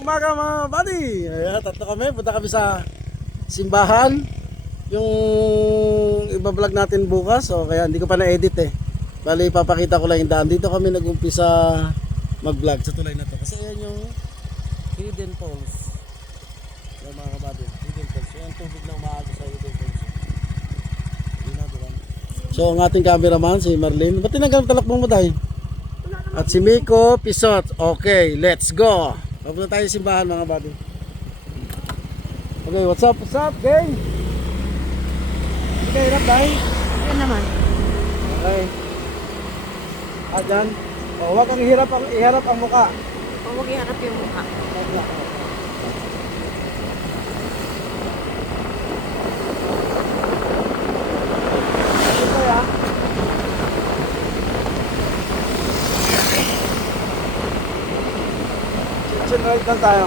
Umaga mga buddy. Ayan, tatlo kami. Punta kami sa simbahan. Yung ibablog natin bukas. O kaya hindi ko pa na-edit eh. Bali, ipapakita ko lang yung daan. Dito kami nag-umpisa mag-vlog sa tulay na to. Kasi ayan yung Hidden Falls. Yung mga kabady. Hidden Falls. Yung tubig na umaago sa Hidden Falls. So ang ating cameraman si Marlene. Ba't tinanggal talakbong mo tayo? At si Miko Pisot. Okay, let's go. Papunta tayo sa simbahan mga buddy. Okay, what's up? What's up, gang? Hindi ka hirap dahil? Yan naman. Okay. Dyan. O, huwag kang iharap ang muka. Huwag iharap yung mukha. Kitchen ride lang tayo.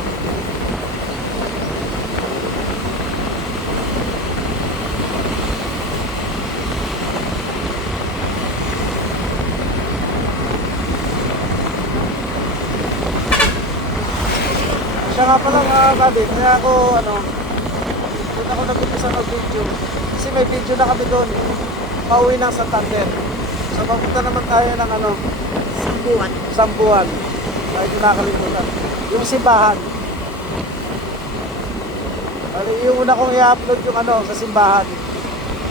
Siya nga pala mga buddy, kaya ako doon ako nag-umpisa mag-video. Kasi may video na kami doon. Pauwi ng Santander. So papunta naman tayo ng Sambuan. Sambuan. Ay, hindi nakakalimutan. Yung simbahan. Bali, yung una kong i-upload yung sa simbahan.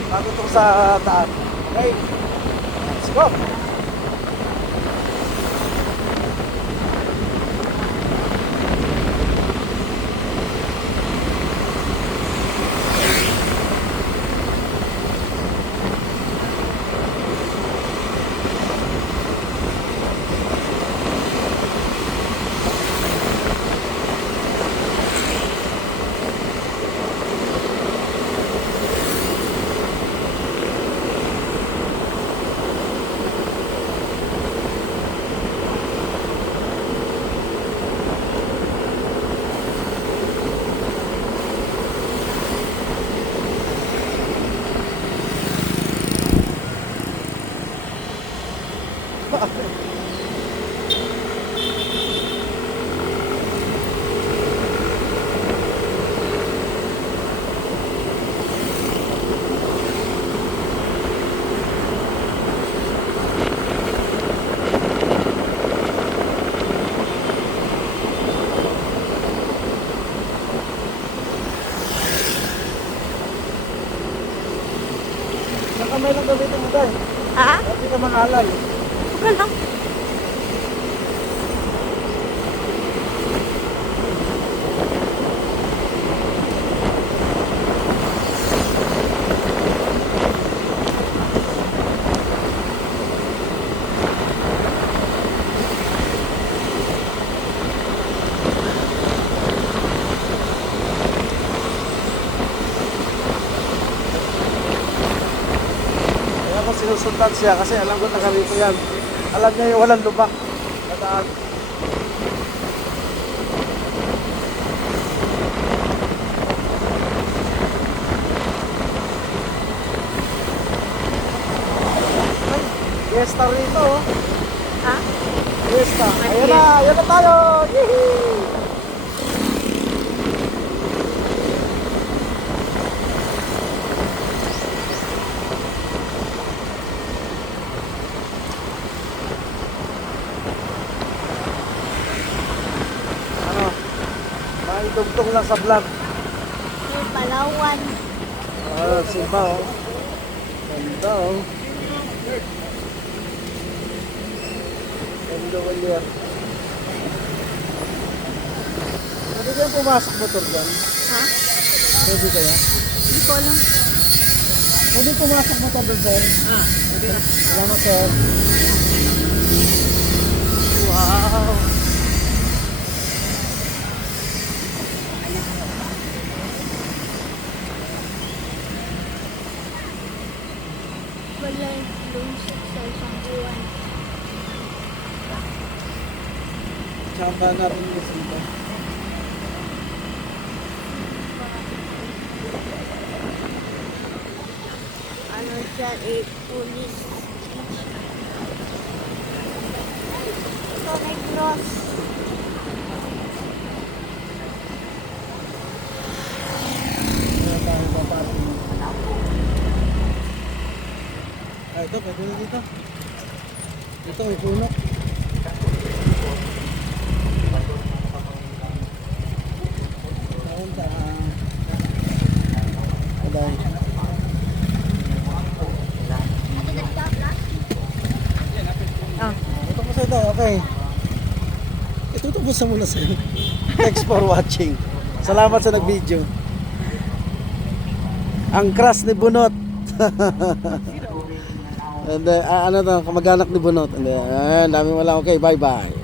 Bago itong sa daan. Okay. Let's go. Kamay lang gamitin mo tayo. Ha? Hindi ka mangalay. Okay lang. Sinusundan siya kasi alam ko taga-rito yan. Alam niya yung walang lubak na daan. Fiesta rito oh. Ha? Fiesta. Ayan na tayo. Yee! Dugtong lang sa vlog. Yung Palawan. Simba oh. Ganda oh. Ganda wala. Pwede kaya pumasok motor dyan? Ha? Pwede kaya? Hindi ko alam. Pwede pumasok motor doon sir? Pwede na. Salamat sir. Wow. Wala yung lunsik sa isang buwan. Tsaka natin yung simba. Ano siya, police. Ito may cross. Dito, pwede na dito. Dito may puno. Naunta. Aday. Oh. Ito po sa ito, okay. Ito sa muna sa'yo. Thanks for watching. Salamat sa nag-video. Ang crush ni Bunot. And, ano to, kamag-anak ni Bunot. And, dami wala. Okay, bye-bye.